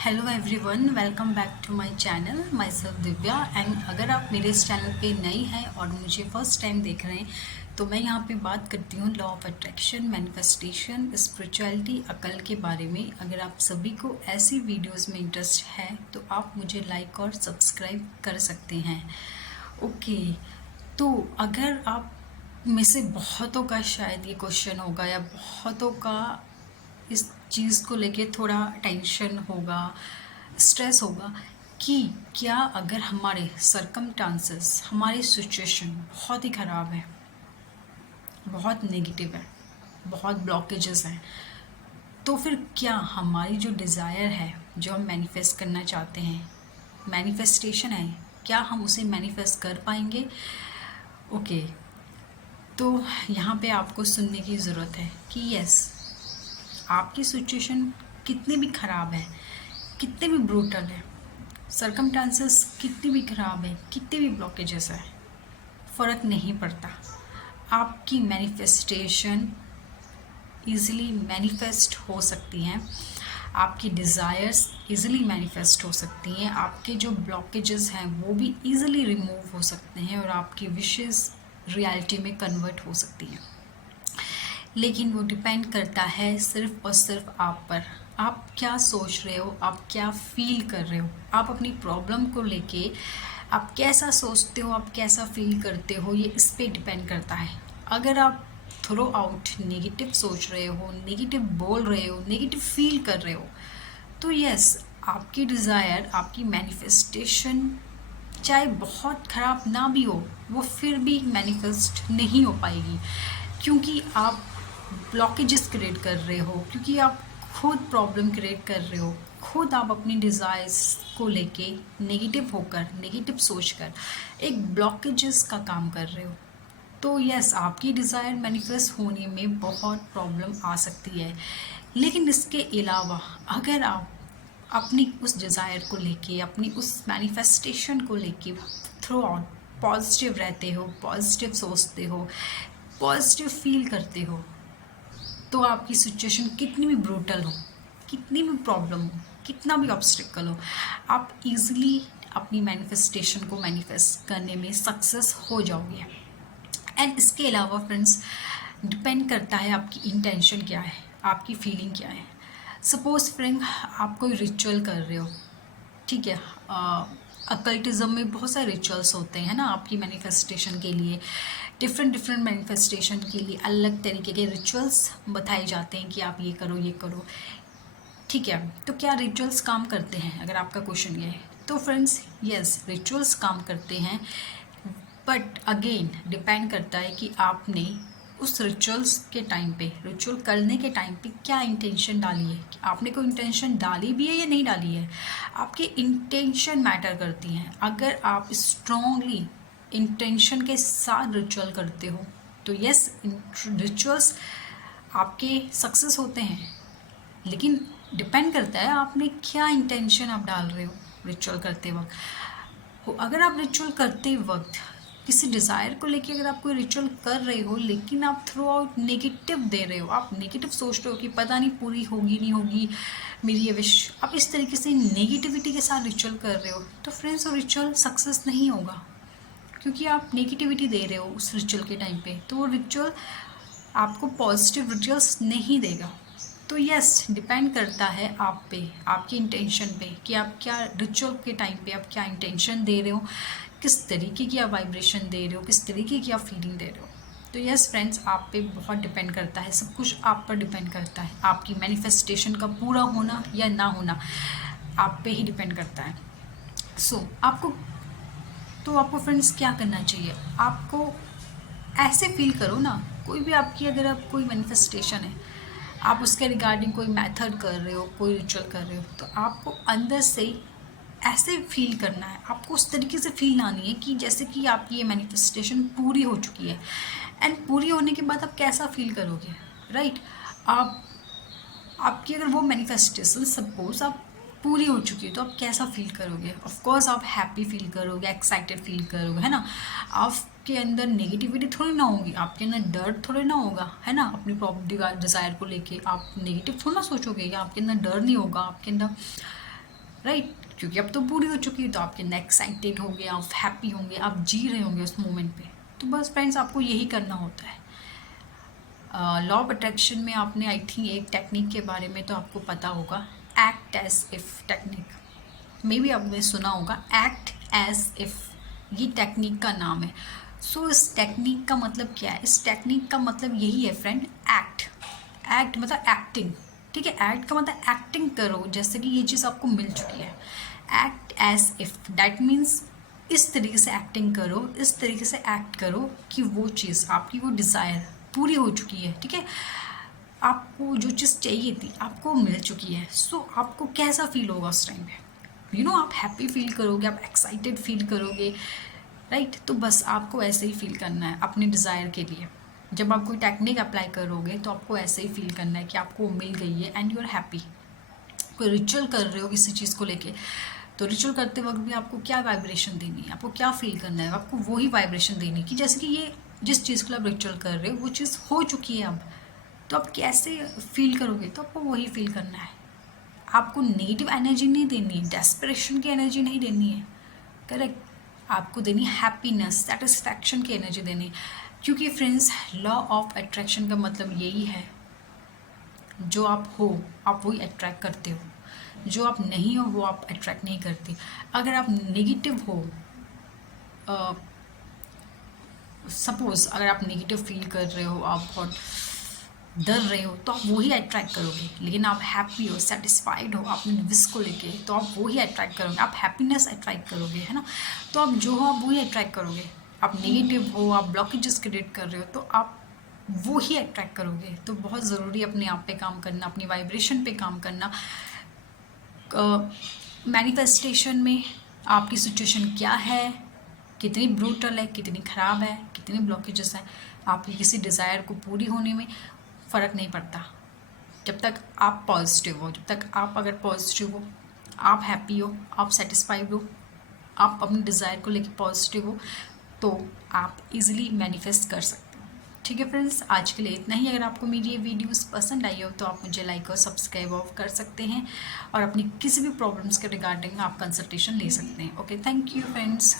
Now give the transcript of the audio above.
Hello everyone, welcome back to my channel. Myself Divya. And अगर आप मेरे इस चैनल पे नई हैं और मुझे फर्स्ट टाइम देख रहे हैं तो मैं यहाँ पे बात करती हूँ law of attraction, manifestation, spirituality, अकल के बारे में। अगर आप सभी को ऐसी वीडियोस में इंटरेस्ट है तो आप मुझे लाइक और सब्सक्राइब कर सकते हैं। ओके, तो अगर आप में से बहुतों का शायद ये क्वेश्चन होगा या बहुतों का इस चीज़ को लेके थोड़ा टेंशन होगा, स्ट्रेस होगा कि क्या अगर हमारे सरकमस्टांसेस, हमारी सिचुएशन बहुत ही ख़राब है, बहुत नेगेटिव है, बहुत ब्लॉकेजेस हैं, तो फिर क्या हमारी जो डिज़ायर है, जो हम मैनिफेस्ट करना चाहते हैं, मैनिफेस्टेशन है, क्या हम उसे मैनिफेस्ट कर पाएंगे? ओके, तो यहाँ पे आपको सुनने की ज़रूरत है कि यस, आपकी सिचुएशन कितनी भी ख़राब है, कितने भी ब्रूटल है, सरकमस्टांसेस कितनी भी ख़राब है, कितने भी ब्लॉकेजेस है, फ़र्क नहीं पड़ता। आपकी मैनिफेस्टेशन ईज़िली मैनिफेस्ट हो सकती हैं, आपकी डिज़ायर्स ईज़िली मैनिफेस्ट हो सकती हैं, आपके जो ब्लॉकेजेस हैं वो भी ईज़िली रिमूव हो सकते हैं और आपकी विशेस रियलिटी में कन्वर्ट हो सकती हैं। लेकिन वो डिपेंड करता है सिर्फ और सिर्फ आप पर। आप क्या सोच रहे हो, आप क्या फील कर रहे हो, आप अपनी प्रॉब्लम को लेके आप कैसा सोचते हो, आप कैसा फील करते हो, ये इस पे डिपेंड करता है। अगर आप थ्रू आउट नेगेटिव सोच रहे हो, नेगेटिव बोल रहे हो, नेगेटिव फील कर रहे हो, तो यस, आपकी डिज़ायर, आपकी मैनिफेस्टेशन चाहे बहुत ख़राब ना भी हो, वो फिर भी मैनिफेस्ट नहीं हो पाएगी, क्योंकि आप ब्लॉकेजेस क्रिएट कर रहे हो, क्योंकि आप खुद प्रॉब्लम क्रिएट कर रहे हो, खुद आप अपनी डिज़ायर्स को लेके नेगेटिव होकर, नेगेटिव सोचकर एक ब्लॉकेजेस का काम कर रहे हो। तो यस, आपकी डिज़ायर मैनिफेस्ट होने में बहुत प्रॉब्लम आ सकती है। लेकिन इसके अलावा अगर आप अपनी उस डिज़ायर को लेके, अपनी उस मैनिफेस्टेशन को लेके थ्रू आउट पॉजिटिव रहते हो, पॉजिटिव सोचते हो, पॉजिटिव फील करते हो, तो आपकी सिचुएशन कितनी भी ब्रूटल हो, कितनी भी प्रॉब्लम हो, कितना भी ऑब्स्टिकल हो, आप इजीली अपनी मैनिफेस्टेशन को मैनिफेस्ट करने में सक्सेस हो जाओगे। एंड इसके अलावा फ्रेंड्स, डिपेंड करता है आपकी इंटेंशन क्या है, आपकी फीलिंग क्या है। सपोज फ्रेंड, आप कोई रिचुअल कर रहे हो, ठीक है, अकल्टिज्म में बहुत सारे रिचुअल्स होते हैं ना, आपकी मैनिफेस्टेशन के लिए डिफरेंट मैनिफेस्टेशन के लिए अलग तरीके के रिचुअल्स बताए जाते हैं कि आप ये करो, ये करो, ठीक है। तो क्या रिचुअल्स काम करते हैं, अगर आपका क्वेश्चन ये है, तो फ्रेंड्स यस, रिचुअल्स काम करते हैं, बट अगेन डिपेंड करता है कि आपने उस रिचुअल्स के टाइम पे, रिचुअल करने के टाइम पे क्या इंटेंशन डाली है, कि आपने कोई इंटेंशन डाली भी है या नहीं डाली है। आपकी इंटेंशन मैटर करती हैं। अगर आप स्ट्रॉन्गली इंटेंशन के साथ रिचुअल करते हो तो यस, रिचुअल्स आपके सक्सेस होते हैं। लेकिन डिपेंड करता है आपने क्या इंटेंशन आप डाल रहे हो रिचुअल करते वक्त। अगर आप रिचुअल करते वक्त किसी डिज़ायर को लेके अगर आप कोई रिचुअल कर रहे हो लेकिन आप थ्रू आउट नेगेटिव दे रहे हो, आप नेगेटिव सोच रहे हो कि पता नहीं पूरी होगी नहीं होगी मेरी ये विश, आप इस तरीके से नेगेटिविटी के साथ रिचुअल कर रहे हो, तो फ्रेंड्स वो रिचुअल सक्सेस नहीं होगा, क्योंकि आप नेगेटिविटी दे रहे हो उस रिचुअल के टाइम पे, तो वो रिचुअल आपको पॉजिटिव रिजल्ट्स नहीं देगा। तो यस, डिपेंड करता है आप पे, आपकी इंटेंशन पे, कि आप क्या रिचुअल के टाइम पे आप क्या इंटेंशन दे रहे हो, किस तरीके की आप वाइब्रेशन दे रहे हो, किस तरीके की आप फीलिंग दे रहे हो। तो यस फ्रेंड्स, आप पे बहुत डिपेंड करता है, सब कुछ आप पर डिपेंड करता है। आपकी मैनिफेस्टेशन का पूरा होना या ना होना आप पे ही डिपेंड करता है। आपको फ्रेंड्स क्या करना चाहिए, आपको ऐसे फील करो ना, कोई भी आपकी अगर आप कोई मैनिफेस्टेशन है, आप उसके रिगार्डिंग कोई मेथड कर रहे हो, कोई रिचुअल कर रहे हो, तो आपको अंदर से ऐसे फील करना है, आपको उस तरीके से फील आनी है कि जैसे कि आपकी ये मैनिफेस्टेशन पूरी हो चुकी है। एंड पूरी होने के बाद आप कैसा फील करोगे, राइट? आप आपकी अगर वो मैनिफेस्टेशन सपोज आप पूरी हो चुकी है तो आप कैसा फील करोगे? ऑफ कोर्स आप हैप्पी फील करोगे, एक्साइटेड फील करोगे, है ना। आपके अंदर नेगेटिविटी थोड़ी ना होगी, आपके अंदर डर थोड़ी ना होगा, है ना। अपनी प्रॉपर्टी डिज़ायर को लेके आप नेगेटिव थोड़ा ना सोचोगे, या आपके अंदर डर नहीं होगा, आपके अंदर राइट, क्योंकि अब तो पूरी हो चुकी है, तो आपके नेक एक्साइटेड होंगे, आप हैप्पी होंगे, आप जी रहे होंगे उस मोमेंट पे। तो बस फ्रेंड्स, आपको यही करना होता है। लॉ ऑफ अट्रैक्शन में आपने आई थिंक एक टेक्निक के बारे में तो आपको पता होगा, act as if technique. Maybe आपने सुना होगा एक्ट एज इफ, ये टेक्निक का नाम है। सो इस टेक्निक का मतलब क्या है? इस टेक्निक का मतलब यही है फ्रेंड, एक्ट। एक्ट मतलब एक्टिंग, ठीक है। एक्ट का मतलब एक्टिंग करो जैसे कि ये चीज़ आपको मिल चुकी है। Act as if that means इस तरीके से एक्टिंग करो, इस तरीके से एक्ट करो कि वो चीज़ आपकी, वो डिज़ायर पूरी हो चुकी है, ठीक है। आपको जो चीज़ चाहिए थी आपको मिल चुकी है। सो आपको कैसा फील होगा उस टाइम पे? आप हैप्पी फील करोगे, आप एक्साइटेड फील करोगे, राइट। तो बस आपको ऐसे ही फील करना है अपने डिज़ायर के लिए। जब आप कोई टेक्निक अप्लाई करोगे तो आपको ऐसे ही फील करना है कि आपको मिल गई है एंड यू आर हैप्पी। कोई रिचुअल कर रहे हो किसी चीज़ को लेके, तो रिचुअल करते वक्त भी आपको क्या वाइब्रेशन देनी है, आपको क्या फील करना है, आपको वही वाइब्रेशन देनी है कि जैसे कि ये जिस चीज़ को आप रिचुअल कर रहे हो वो चीज़ हो चुकी है अब, तो आप कैसे फील करोगे, तो आपको वही फील करना है। आपको नेगेटिव एनर्जी नहीं देनी है, डेस्परेशन की एनर्जी नहीं देनी है, करेक्ट। आपको देनी हैप्पीनेस, सेटिस्फैक्शन की एनर्जी देनी है। क्योंकि फ्रेंड्स, लॉ ऑफ अट्रैक्शन का मतलब यही है, जो आप हो आप वही अट्रैक्ट करते हो, जो आप नहीं हो वो आप अट्रैक्ट नहीं करते। अगर आप नेगेटिव हो, सपोज अगर आप नेगेटिव फील कर रहे हो, आप बहुत डर रहे हो, तो आप वही अट्रैक्ट करोगे। लेकिन आप हैप्पी हो, सेटिस्फाइड हो अपने विश को लेके, तो आप वही अट्रैक्ट करोगे, आप हैप्पीनेस अट्रैक्ट करोगे, है ना। तो आप जो हो आप वही अट्रैक्ट करोगे। आप नेगेटिव हो, आप ब्लॉकेजेस क्रिएट कर रहे हो, तो आप वो ही अट्रैक्ट करोगे। तो बहुत ज़रूरी अपने आप पे काम करना, अपनी वाइब्रेशन पे काम करना। मैनिफेस्टेशन में आपकी सिचुएशन क्या है, कितनी ब्रूटल है, कितनी ख़राब है, कितनी ब्लॉकेजेस हैं, आपकी किसी डिज़ायर को पूरी होने में फ़र्क नहीं पड़ता। जब तक आप पॉजिटिव हो, जब तक आप अगर पॉजिटिव हो, आप हैप्पी हो, आप सेटिस्फाइड हो, आप अपनी डिज़ायर को लेकर पॉजिटिव हो, तो आप इजीली मैनिफेस्ट कर सकते हो। ठीक है फ्रेंड्स, आज के लिए इतना ही। अगर आपको मेरी ये वीडियोस पसंद आई हो तो आप मुझे लाइक और सब्सक्राइब ऑफ कर सकते हैं, और अपनी किसी भी प्रॉब्लम्स के रिगार्डिंग आप कंसल्टेशन ले सकते हैं। Okay, thank you friends.